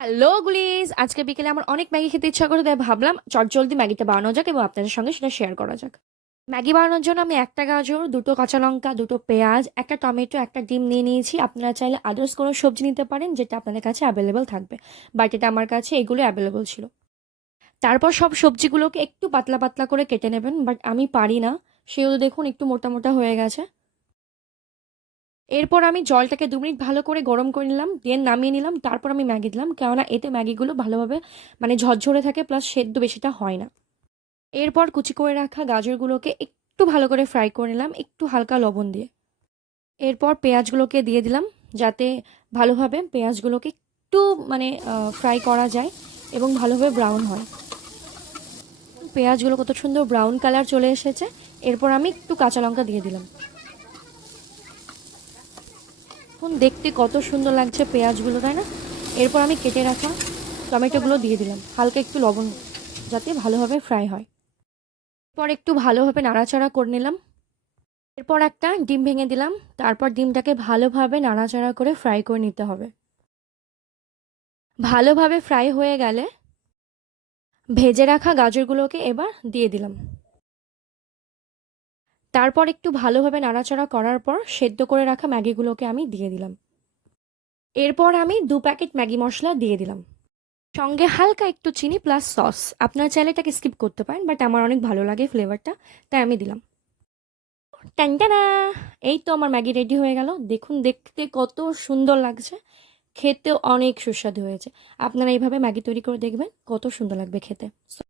Hello গুলিস, আজকে বিকেলে আমার অনেক ম্যাগি খেতে ইচ্ছা করে, তাই ভাবলাম চটজলদি ম্যাগিটা বানানো যাক এবং আপনাদের সঙ্গে সেটা শেয়ার করা যাক। ম্যাগি বানানোর জন্য আমি একটা গাজর, দুটো কাঁচা লঙ্কা, দুটো পেঁয়াজ, একটা টমেটো, একটা ডিম নিয়ে নিয়েছি। আপনারা চাইলে আদার্স কোনো সবজি নিতে পারেন যেটা আপনাদের কাছে অ্যাভেলেবেল থাকবে, বাট এটা আমার কাছে এগুলো অ্যাভেলেবেল ছিল। তারপর সব সবজিগুলোকে একটু পাতলা পাতলা করে কেটে নেবেন, বাট আমি পারি না, সেহেতু দেখুন একটু মোটা মোটা হয়ে গেছে। এরপর আমি জলটাকে 2 মিনিট ভালো করে গরম করে নিলাম, দিয়ে নামিয়ে নিলাম। তারপর আমি ম্যাগি দিলাম, কেননা এতে ম্যাগিগুলো ভালোভাবে মানে ঝরঝরে থাকে, প্লাস সেদ্ধ বেশিটা হয় না। এরপর কুচি করে রাখা গাজরগুলোকে একটু ভালো করে ফ্রাই করে নিলাম, একটু হালকা লবণ দিয়ে। এরপর পেঁয়াজগুলোকে দিয়ে দিলাম, যাতে ভালোভাবে পেঁয়াজগুলোকে একটু মানে ফ্রাই করা যায় এবং ভালোভাবে ব্রাউন হয়। পেঁয়াজগুলো কত সুন্দর ব্রাউন কালার চলে এসেছে। এরপর আমি একটু কাঁচা লঙ্কা দিয়ে দিলাম। এখন দেখতে কত সুন্দর লাগছে পেঁয়াজগুলো, তাই না? এরপর আমি কেটে রাখা টমেটোগুলো দিয়ে দিলাম, হালকা একটু লবণ, যাতে ভালোভাবে ফ্রাই হয়। এরপর একটু ভালোভাবে নাড়াচাড়া করে নিলাম। এরপর একটা ডিম ভেঙে দিলাম। তারপর ডিমটাকে ভালোভাবে নাড়াচাড়া করে ফ্রাই করে নিতে হবে। ভালোভাবে ফ্রাই হয়ে গেলে ভেজে রাখা গাজরগুলোকে এবার দিয়ে দিলাম। তারপর একটু ভালোভাবে নাড়াচাড়া করার পর সেদ্ধ করে রাখা ম্যাগিগুলোকে আমি দিয়ে দিলাম। এরপর আমি 2 প্যাকেট ম্যাগি মশলা দিয়ে দিলাম, সঙ্গে হালকা একটু চিনি প্লাস সস। আপনারা চাইলে এটাকে স্কিপ করতে পারেন, বাট আমার অনেক ভালো লাগে ফ্লেভারটা, তাই আমি দিলাম। টানটানা! এই তো আমার ম্যাগি রেডি হয়ে গেল। দেখুন দেখতে কত সুন্দর লাগছে, খেতেও অনেক সুস্বাদু হয়েছে। আপনারা এইভাবে ম্যাগি তৈরি করে দেখবেন, কত সুন্দর লাগবে খেতে।